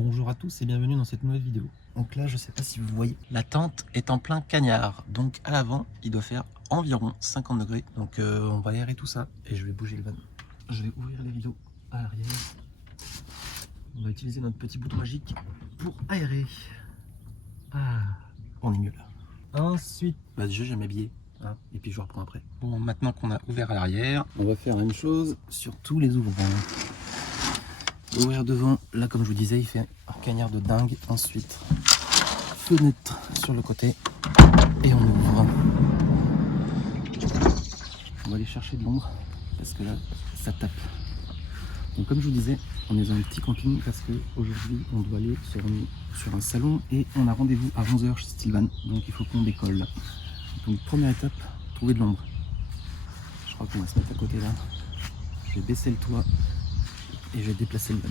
Bonjour à tous et bienvenue dans cette nouvelle vidéo. Donc là, je sais pas si vous voyez, la tente est en plein cagnard. Donc à l'avant, il doit faire environ 50 degrés. Donc on va aérer tout ça et je vais bouger le van. Je vais ouvrir les rideaux à l'arrière. On va utiliser notre petit bouton magique pour aérer. Ah, on est mieux là. Ensuite, déjà je vais m'habiller. Hein, et puis je reprends après. Bon, maintenant qu'on a ouvert à l'arrière, on va faire la même chose sur tous les ouvrants. Ouvrir devant, là comme je vous disais, il fait un cagnard de dingue. Ensuite, fenêtre sur le côté et on ouvre. On va aller chercher de l'ombre parce que là, ça tape. Donc comme je vous disais, on est dans un petit camping parce qu'aujourd'hui, on doit aller sur un salon et on a rendez-vous à 11 h chez Stilvan. Donc il faut qu'on décolle. Donc première étape, trouver de l'ombre. Je crois qu'on va se mettre à côté là. Je vais baisser le toit et je vais déplacer le van.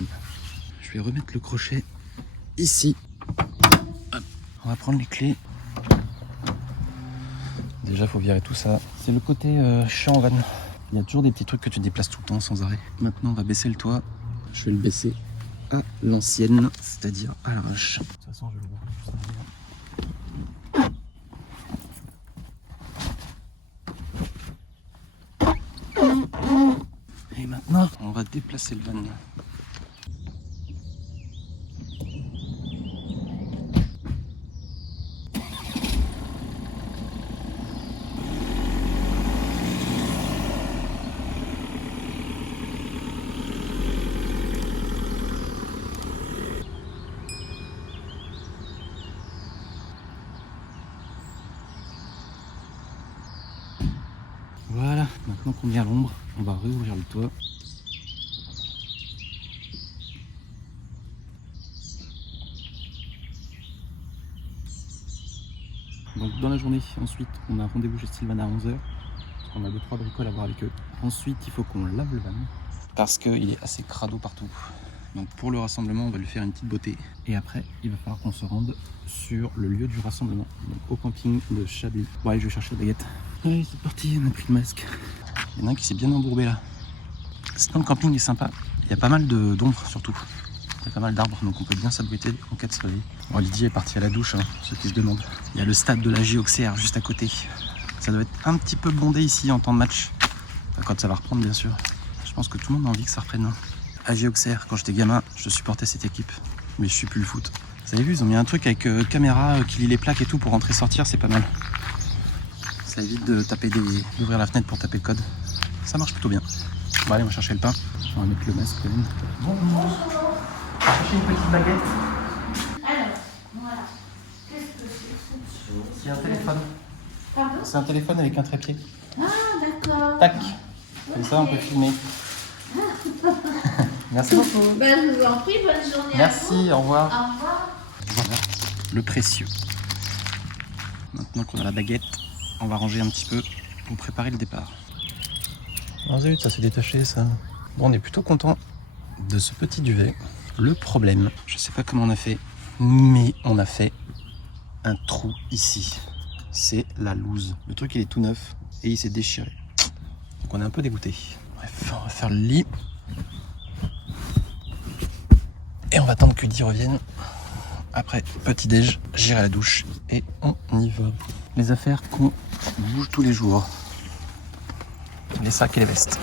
Je vais remettre le crochet ici. Hop. On va prendre les clés. Déjà, il faut virer tout ça. C'est le côté chiant en van. Il y a toujours des petits trucs que tu déplaces tout le temps sans arrêt. Maintenant, on va baisser le toit. Je vais le baisser à l'ancienne, c'est-à-dire à l'arrache. De toute façon, je vais le voir juste derrière. Et maintenant, on va déplacer le van. Voilà, maintenant qu'on est à l'ombre, on va réouvrir le toit. Donc dans la journée, ensuite, on a rendez-vous chez Stilvan à 11 h. On a 2-3 bricoles à voir avec eux. Ensuite, il faut qu'on lave le van parce qu'il est assez crado partout. Donc pour le rassemblement, on va lui faire une petite beauté. Et après, il va falloir qu'on se rende sur le lieu du rassemblement, donc au camping de Chablis. Bon allez, je vais chercher la baguette. Allez, c'est parti, on a pris le masque. Il y en a un qui s'est bien embourbé là. Sinon, le camping est sympa. Il y a pas mal d'ombre surtout. Il y a pas mal d'arbres, donc on peut bien s'abriter en cas de soleil. Bon, Lydie est partie à la douche, hein, ceux qui se demandent. Il y a le stade de la JOxR juste à côté. Ça doit être un petit peu bondé ici en temps de match. Enfin, quand ça va reprendre, bien sûr. Je pense que tout le monde a envie que ça reprenne. À JOxR, quand j'étais gamin, je supportais cette équipe. Mais je suis plus le foot. Vous avez vu, ils ont mis un truc avec caméra qui lit les plaques et tout pour rentrer sortir, c'est pas mal. Ça évite de taper d'ouvrir la fenêtre pour taper le code. Ça marche plutôt bien. Bon allez, on va chercher le pain. On va mettre le masque quand même. Bonjour. On va chercher une petite baguette. Alors, voilà. Qu'est-ce que c'est? C'est un téléphone. Pardon? C'est un téléphone avec un trépied. Ah, d'accord. Tac. Comme ça, on peut filmer. Merci beaucoup. Ben, je vous en prie, bonne journée. Merci, au revoir. Au revoir. Voilà, le précieux. Maintenant qu'on a la baguette, on va ranger un petit peu pour préparer le départ. Oh zut, ça s'est détaché ça. Bon, on est plutôt content de ce petit duvet. Le problème, je sais pas comment on a fait, mais on a fait un trou ici. C'est la loose. Le truc il est tout neuf et il s'est déchiré. Donc on est un peu dégoûté. Bref, on va faire le lit. Et on va attendre que Lydie revienne. Après, petit déj, j'irai à la douche et on y va. Les affaires qu'on bouge tous les jours. Les sacs et les vestes.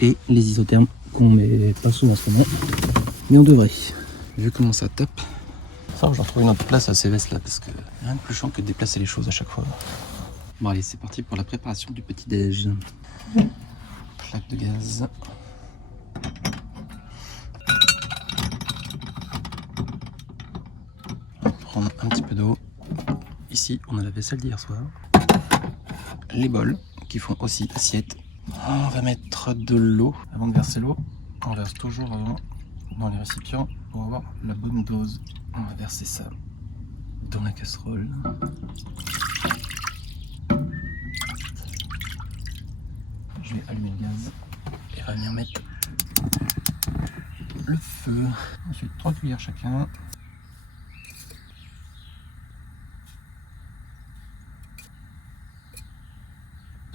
Et les isothermes qu'on met pas souvent en ce moment. Mais on devrait. Vu comment ça tape. Ça, je vais retrouver une autre place à ces vestes là parce que rien de plus chiant que de déplacer les choses à chaque fois. Bon allez, c'est parti pour la préparation du petit déj. Plaque de gaz. Prendre un petit peu d'eau. Ici, on a la vaisselle d'hier soir. Les bols qui font aussi assiette. On va mettre de l'eau. Avant de verser l'eau, on verse toujours avant dans les récipients pour avoir la bonne dose. On va verser ça dans la casserole. Je vais allumer le gaz et va venir mettre le feu. Ensuite, 3 cuillères chacun.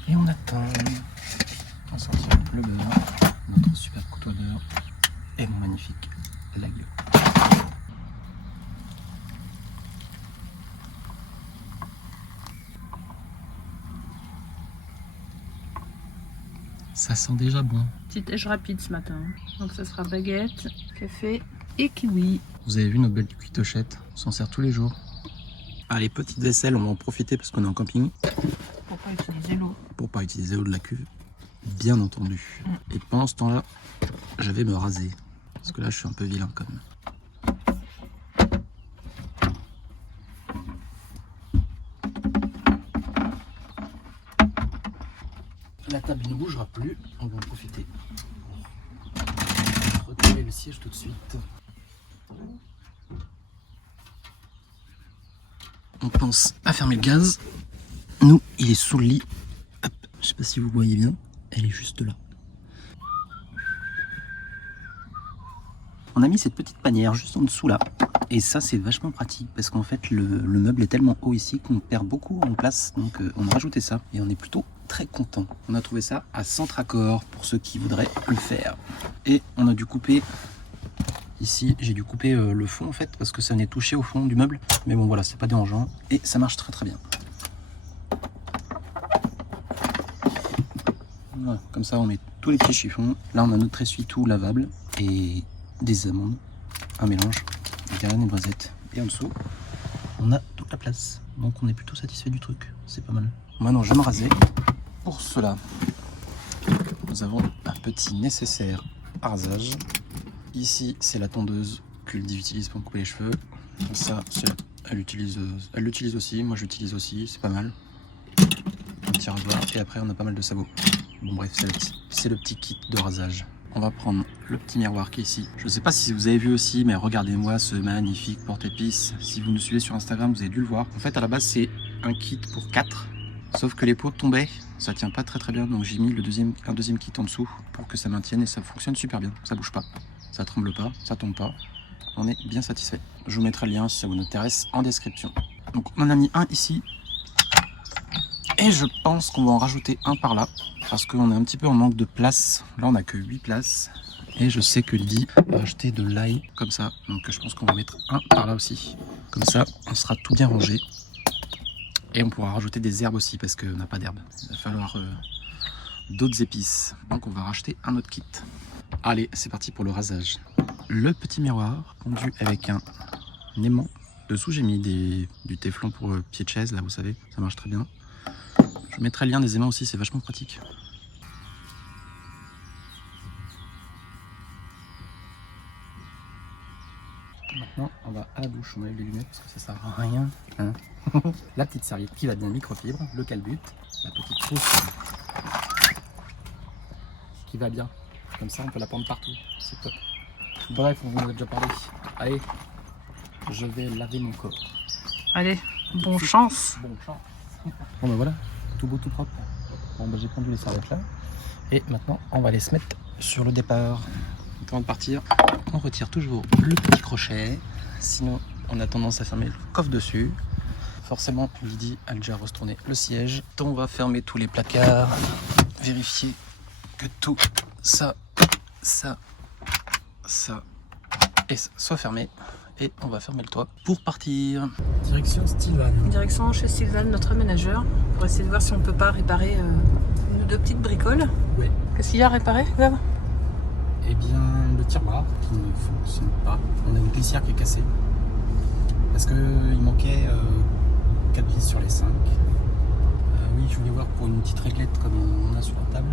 Et on attend. On sortira le beurre, notre super couteau beurre et mon magnifique la gueule. Ça sent déjà bon. Petit déj rapide ce matin. Donc ça sera baguette, café et kiwi. Vous avez vu nos belles cuitochettes, on s'en sert tous les jours. Allez, petite vaisselle, on va en profiter parce qu'on est en camping. Pour pas utiliser l'eau. Pour pas utiliser l'eau de la cuve, bien entendu. Et pendant ce temps-là, je vais me raser. Parce que là, je suis un peu vilain quand même. La table ne bougera plus, on va en profiter pour retirer le siège tout de suite. On pense à fermer le gaz. Nous, il est sous le lit. Hop, je sais pas si vous voyez bien, elle est juste là. On a mis cette petite panière juste en dessous là. Et ça, c'est vachement pratique parce qu'en fait, le meuble est tellement haut ici qu'on perd beaucoup en place. Donc, on a rajouté ça et on est plutôt très content. On a trouvé ça à Centracor pour ceux qui voudraient le faire. Et on a dû couper ici, j'ai dû couper le fond en fait parce que ça venait toucher au fond du meuble. Mais bon, voilà, c'est pas dérangeant et ça marche très très bien. Voilà, comme ça, on met tous les petits chiffons. Là, on a notre essuie-tout lavable et des amandes, un mélange, des graines et noisettes. Et en dessous, on a toute la place. Donc on est plutôt satisfait du truc, c'est pas mal. Maintenant je vais me raser. Pour cela, nous avons un petit nécessaire à rasage. Ici, c'est la tondeuse que Lydie utilise pour couper les cheveux. Ça, elle l'utilise aussi, moi j'utilise aussi, c'est pas mal. Un petit rasoir et après on a pas mal de sabots. Bon bref, c'est le petit kit de rasage. On va prendre le petit miroir qui est ici. Je ne sais pas si vous avez vu aussi, mais regardez-moi ce magnifique porte-épices. Si vous nous suivez sur Instagram, vous avez dû le voir. En fait, à la base, c'est un kit pour 4. Sauf que les pots tombaient. Ça tient pas très bien. Donc j'ai mis un deuxième kit en dessous pour que ça maintienne et ça fonctionne super bien. Ça bouge pas, ça tremble pas, ça tombe pas. On est bien satisfait. Je vous mettrai le lien si ça vous intéresse en description. Donc on en a mis un ici. Et je pense qu'on va en rajouter un par là. Parce qu'on est un petit peu en manque de place. Là, on n'a que 8 places. Et je sais que Lydie va acheter de l'ail comme ça. Donc je pense qu'on va mettre un par là aussi. Comme ça, on sera tout bien rangé. Et on pourra rajouter des herbes aussi parce qu'on n'a pas d'herbes. Il va falloir d'autres épices. Donc on va racheter un autre kit. Allez, c'est parti pour le rasage. Le petit miroir pondu avec un aimant. Dessous, j'ai mis du téflon pour pied de chaise. Là, vous savez, ça marche très bien. Je mettrai le lien des aimants aussi, c'est vachement pratique. Maintenant, on va à la douche, on enlève les lunettes parce que ça sert à rien. Hein. La petite serviette qui va bien microfibre, le calbut, la petite trousse qui va bien. Comme ça, on peut la prendre partout, c'est top. Bref, on vous en a déjà parlé. Allez, je vais laver mon corps. Allez, bon chance. Bon chance. Bon ben voilà, tout beau, tout propre. Bon ben j'ai prendu les serviettes là. Et maintenant, on va aller se mettre sur le départ. Avant de partir, on retire toujours le petit crochet. Sinon, on a tendance à fermer le coffre dessus. Forcément, Lydie a déjà retourné le siège. On va fermer tous les placards. Vérifier que tout ça et ça soit fermé. Et on va fermer le toit pour partir. Direction Stilvan. Direction chez Sylvain, notre ménageur, pour essayer de voir si on peut pas réparer une ou deux petites bricoles. Ouais. Qu'est-ce qu'il y a à réparer, Gab? Eh bien, le tiroir qui ne fonctionne pas. On a une glissière qui est cassée. Parce qu'il manquait 4 vis sur les 5. Oui, je voulais voir pour une petite réglette comme on a sur la table.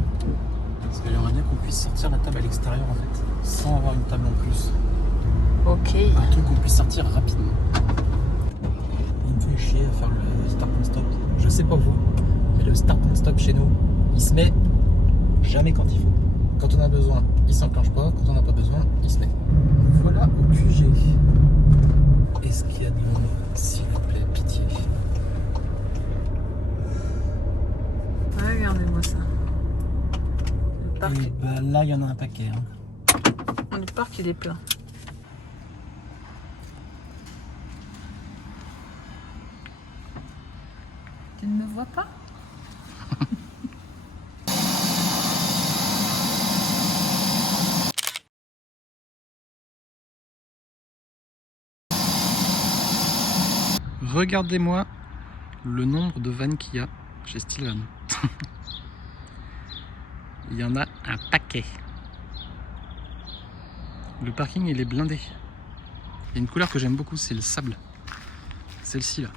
Parce que j'aimerais bien qu'on puisse sortir la table à l'extérieur en fait, sans avoir une table en plus. Ok. Un truc qu'on puisse sortir rapidement. Il me fait chier à faire le start and stop. Je sais pas vous, mais le start and stop chez nous, il se met jamais quand il faut. Quand on a besoin, il s'enclenche pas. Quand on n'a pas besoin, il se met. Voilà au QG. Est-ce qu'il y a de monde, s'il vous plaît, pitié. Regardez-moi ça. Le parc, Et bah là, il y en a un paquet. Hein. le parc il est plein. Tu ne me vois pas? Regardez-moi le nombre de vannes qu'il y a chez Stillvan. Il y en a un paquet. Le parking il est blindé. Il y a une couleur que j'aime beaucoup, c'est le sable. Celle-ci là.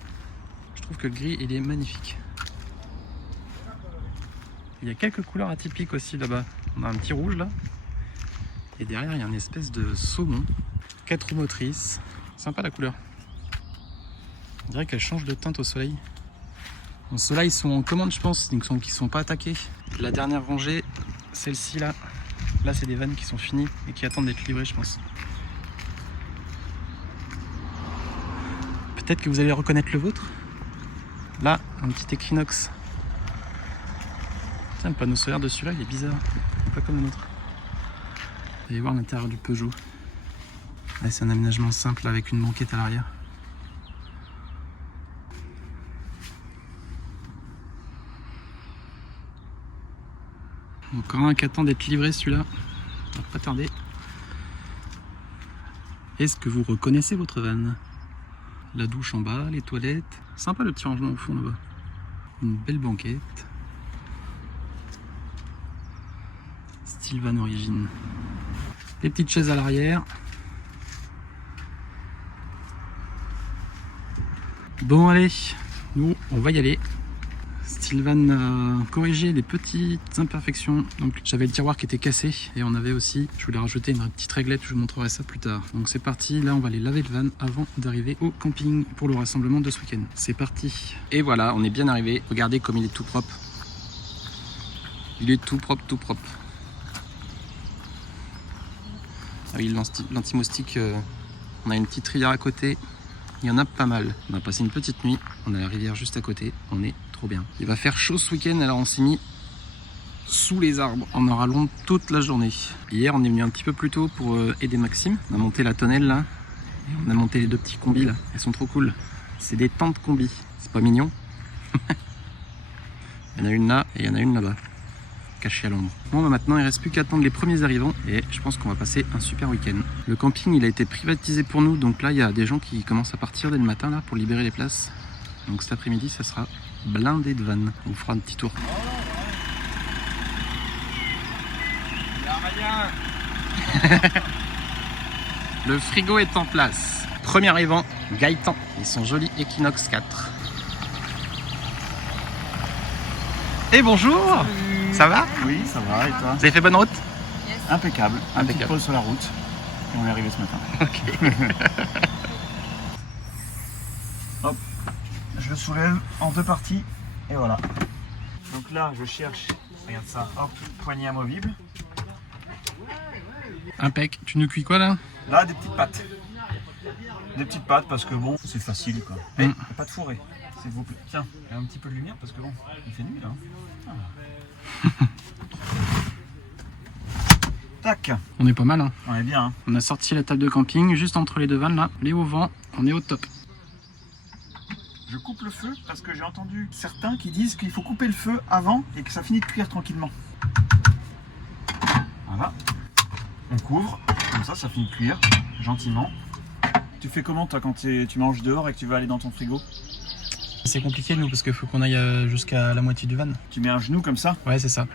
Je trouve que le gris il est magnifique. Il y a quelques couleurs atypiques aussi là-bas. On a un petit rouge là. Et derrière il y a une espèce de saumon. 4 roues motrices. Sympa la couleur. On dirait qu'elle change de teinte au soleil. Bon, ceux-là ils sont en commande je pense, donc ils sont pas attaqués. La dernière rangée, celle-ci là. Là c'est des vannes qui sont finies et qui attendent d'être livrées je pense. Peut-être que vous allez reconnaître le vôtre. Là, un petit Equinox. Tiens, le panneau solaire de celui-là il est bizarre. Pas comme le nôtre. Vous allez voir l'intérieur du Peugeot. Ouais, c'est un aménagement simple avec une banquette à l'arrière. Encore un qui attend d'être livré celui-là. Ça va pas tarder. Est-ce que vous reconnaissez votre van? La douche en bas, les toilettes. Sympa le petit rangement au fond là-bas. Une belle banquette. Style van origine. Les petites chaises à l'arrière. Bon allez, nous on va y aller. Stillvan a corrigé les petites imperfections. Donc j'avais le tiroir qui était cassé et on avait aussi, je voulais rajouter une petite réglette, je vous montrerai ça plus tard. Donc c'est parti, là on va aller laver le van avant d'arriver au camping pour le rassemblement de ce week-end. C'est parti. Et voilà, on est bien arrivé. Regardez comme il est tout propre. Il est tout propre, tout propre. Ah oui, l'anti-moustique, on a une petite rivière à côté. Il y en a pas mal. On a passé une petite nuit, on a la rivière juste à côté, on est trop bien. Il va faire chaud ce week-end, alors on s'est mis sous les arbres en rallonge toute la journée. Hier on est venu un petit peu plus tôt pour aider Maxime. On a monté la tonnelle là, et on a monté les deux petits combis là, elles sont trop cool. C'est des tentes combis, c'est pas mignon? Il y en a une là et il y en a une là-bas, cachée à l'ombre. Bon bah maintenant il reste plus qu'à attendre les premiers arrivants et je pense qu'on va passer un super week-end. Le camping il a été privatisé pour nous, donc là il y a des gens qui commencent à partir dès le matin là pour libérer les places. Donc cet après-midi ça sera blindé de vannes. On vous fera un petit tour. Le frigo est en place. Premier arrivant, Gaëtan et son joli Equinox 4. Et bonjour. Salut. Ça va? Oui, ça va, et toi? Vous avez fait bonne route? Impeccable. Un petit Impeccable. pause sur la route. Et on est arrivé ce matin. Ok. Hop, je le soulève en deux parties. Et voilà. Donc là, je cherche, regarde ça, hop, poignée amovible. Impec. Tu nous cuis quoi là? Là, des petites pâtes. Des petites pâtes parce que bon, c'est facile quoi. Mais pas de fourré, s'il vous plaît. Tiens, il y a un petit peu de lumière parce que bon, il fait nuit là. Ah. Tac, On est pas mal hein. on est bien. Hein. On a sorti la table de camping juste entre les deux vannes là. Les hauts vents, on est au top. Je coupe le feu parce que j'ai entendu certains qui disent qu'il faut couper le feu avant et que ça finit de cuire tranquillement. Voilà. On couvre, comme ça finit de cuire gentiment. Tu fais comment toi quand tu manges dehors et que tu veux aller dans ton frigo? C'est compliqué nous parce qu'il faut qu'on aille jusqu'à la moitié du van. Tu mets un genou comme ça? Ouais c'est ça.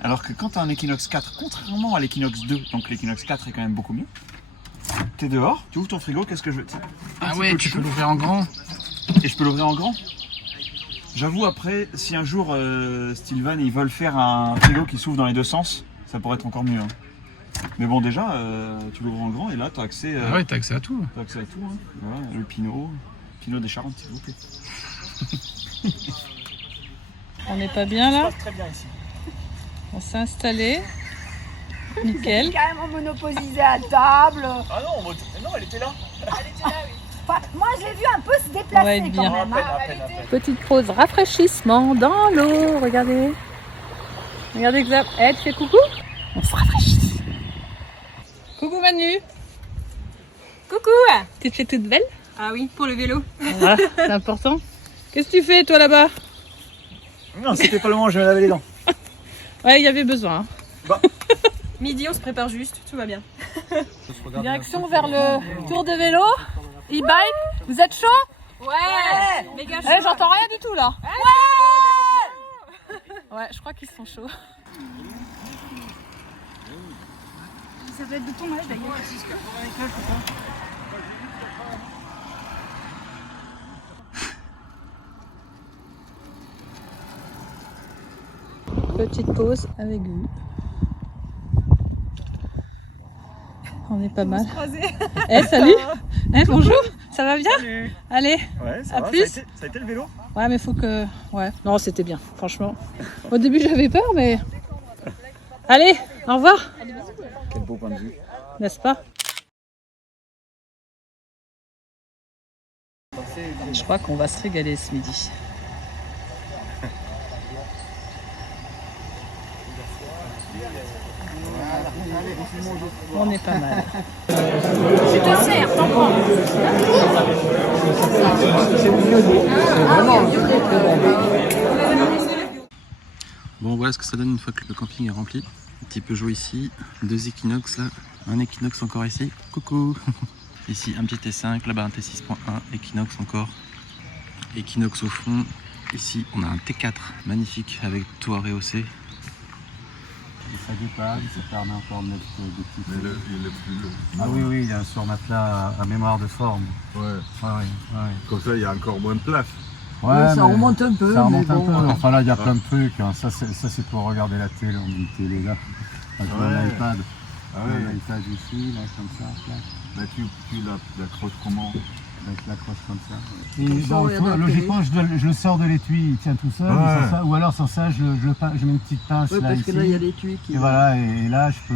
Alors que quand tu as un Equinox 4, contrairement à l'Equinox 2, donc l'Equinox 4 est quand même beaucoup mieux, tu es dehors, tu ouvres ton frigo, qu'est-ce que je veux dire? Ah ouais, tu peux l'ouvrir en grand. Et je peux l'ouvrir en grand. J'avoue après, si un jour Stillvan ils veulent faire un frigo qui s'ouvre dans les deux sens, ça pourrait être encore mieux. Hein. Mais bon déjà, tu l'ouvres en grand et là tu as accès, Ah ouais, t'as accès à tout. t'as accès à tout. Hein. Voilà, le Pinot des Charentes s'il vous plaît. On n'est pas bien là? Très bien ici. On s'est installé. Nickel. Carrément monoposisé à table. Ah non, non elle était là. Enfin, moi, je l'ai vu un peu se On va déplacer être bien. quand même. À Hein. peine. Petite pause rafraîchissement dans l'eau. Regardez. Regardez Xav. Eh, tu fais coucou? On se rafraîchit. Coucou Manu. Coucou. Tu te fais toute belle? Ah oui, pour le vélo. Ah, c'est important. Qu'est-ce que tu fais toi là-bas? Non, c'était pas le moment où je me lavais les dents. Ouais, il y avait besoin. hein. Midi, on se prépare juste, tout va bien. Direction vers le tour de vélo, e-bike. Vous êtes chaud? Ouais, méga chaud. Eh, j'entends rien du tout là. Ouais, je crois qu'ils sont chauds. Ça va être de ton âge d'ailleurs. Petite pause avec vue. On est pas mal. Eh, salut. Eh, bonjour. Ça va bien? Salut. Allez. Ouais, ça À va. plus. Ça a été le vélo? Ouais, mais faut que... Ouais. Non, c'était bien, franchement. Au début, j'avais peur, mais... Allez, au revoir. Quel beau point de vue. N'est-ce pas? Je crois qu'on va se régaler ce midi. On est pas mal. Je te sers, t'en prends. Bon, voilà ce que ça donne une fois que le camping est rempli. Un petit Peugeot ici, 2 Equinox là, un Equinox encore ici. Coucou. Ici un petit T5, là-bas un T6.1, Equinox encore. Equinox au fond. Ici on a un T4 magnifique avec toit rehaussé. Et ça dépanne, ça permet encore de mettre des petits... Mais il est plus lourd. Ah oui, oui, il y a un surmatelas à mémoire de forme. Ouais. Ouais. Comme ça, il y a encore moins de place. Ouais, ça remonte un peu. Ça remonte mais un bon, peu. ouais. Enfin là, il y a plein de trucs. Hein. Ça, c'est pour regarder la télé. On a une télé là. Avec Ouais. un iPad. Ah Un oui. iPad ici, là, comme ça. Là. Mais tu l'accroches comment? Avec l'accroche comme ça. Comme Et ça, bon, on regarde la logiquement, je le sors de l'étui. Il tient tout seul. Ouais. Sans ça, ou alors sans ça, je mets une petite pince Ouais, là parce ici. que là, il y a des tuyaux qui. Et voilà, et là, je peux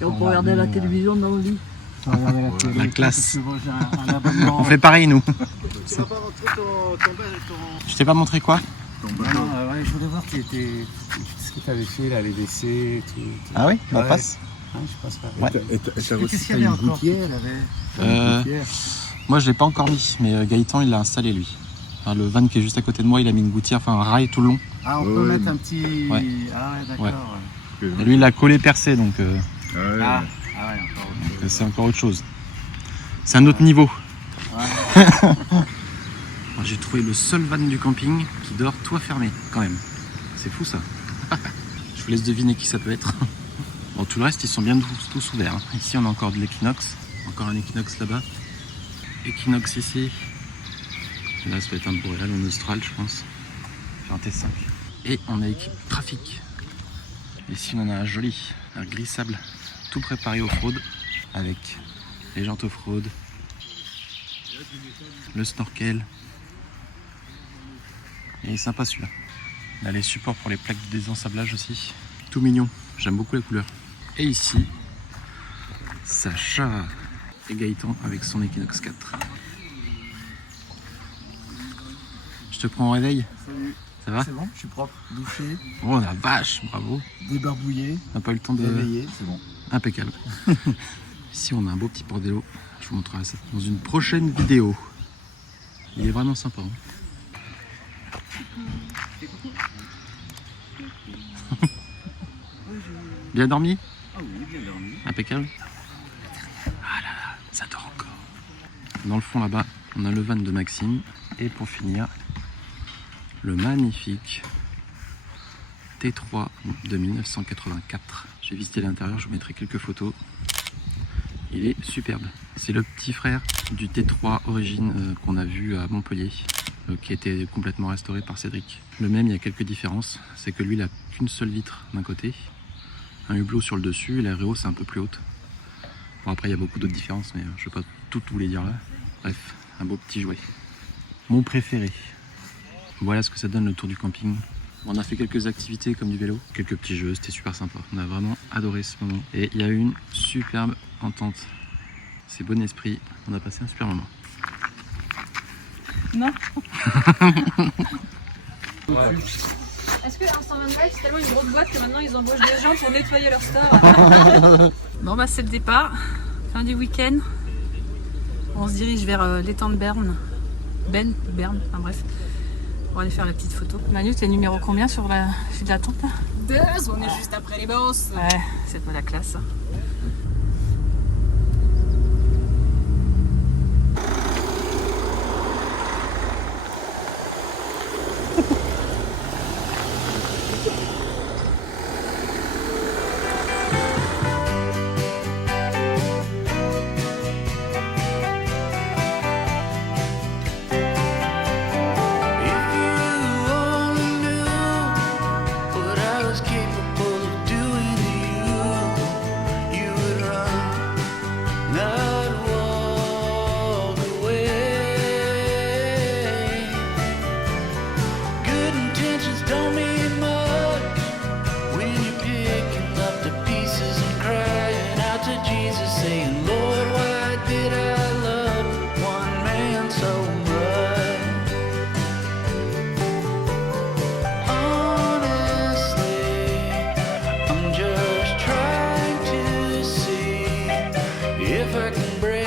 Et on peut regarder la télévision dans le lit. Je peux regarder la télé. La classe. Parce que bon, j'ai un abonnement. On fait pareil nous. Tu vas pas rentrer ton Je t'ai pas montré quoi? ton Non, bateau. ouais, je voulais voir ce que tu avais fait, là, les WC et tout. Ah oui, on Ouais. passe. Hein, je passe pas. Ouais. Et t'as Qu'est-ce aussi qu'il y avait une encore gouttière? Euh, Gouttière. Moi je l'ai pas encore mis, mais Gaëtan il l'a installé lui. Enfin, le van qui est juste à côté de moi, il a mis une gouttière, enfin un rail tout le long. Ah, on Ouais, peut ouais. mettre un petit... Ouais. Ah ouais, d'accord. Ouais. Ouais. Et lui il l'a collé percé, donc Ouais. Ah ouais, encore autre chose. c'est encore autre chose. C'est un autre niveau. Ouais. Alors, j'ai trouvé le seul van du camping qui dort toit fermé quand même. C'est fou ça. Je vous laisse deviner qui ça peut être. Bon, tout le reste ils sont bien tous ouverts. Hein. Ici on a encore de l'Equinox. Encore un Equinox là-bas. Equinox ici. Là ça va être un Boréal, un Austral je pense. J'ai un T5. Et on a équipe trafic. Ici on en a un joli, un gris sable, tout préparé au fraude avec les jantes off-road, le snorkel. Et il est sympa celui-là. On a les supports pour les plaques de désensablage aussi. Tout mignon, j'aime beaucoup la couleur. Et ici, Sacha et Gaëtan avec son Equinox 4. Je te prends au réveil. Salut. Ça va? C'est bon, je suis propre, douché, Oh la vache, bravo. débarbouillé, On n'a pas eu le temps de... réveillé, c'est bon. Impeccable. Ici on a un beau petit bordello. Je vous montrerai ça dans une prochaine vidéo. Il est vraiment sympa. Hein. Bien dormi? Ah oui, bien dormi. Impeccable. Ah là là, ça dort encore. Dans le fond là-bas, on a le van de Maxime. Et pour finir, le magnifique T3 de 1984. J'ai visité l'intérieur, je vous mettrai quelques photos. Il est superbe. C'est le petit frère du T3 origine qu'on a vu à Montpellier, qui a été complètement restauré par Cédric. Le même, il y a quelques différences. C'est que lui, il n'a qu'une seule vitre d'un côté, un hublot sur le dessus, et la réhausse est un peu plus haute. Bon, après, il y a beaucoup d'autres différences, mais je ne vais pas tout vous les dire là. Bref, un beau petit jouet. Mon préféré. Voilà ce que ça donne le tour du camping. On a fait quelques activités comme du vélo, quelques petits jeux, c'était super sympa. On a vraiment adoré ce moment. Et il y a eu une superbe entente. C'est bon esprit, on a passé un super moment. Non. Est-ce que Instant Van Life c'est tellement une grosse boîte que maintenant ils embauchent des gens pour nettoyer leur store? Bon bah c'est le départ, fin du week-end. On se dirige vers l'étang de Berne. Berne, enfin bref. On va aller faire la petite photo. Manu, t'es numéro combien sur la file d'attente là? 2, on est juste après les bosses. Ouais, c'est pas la classe. break.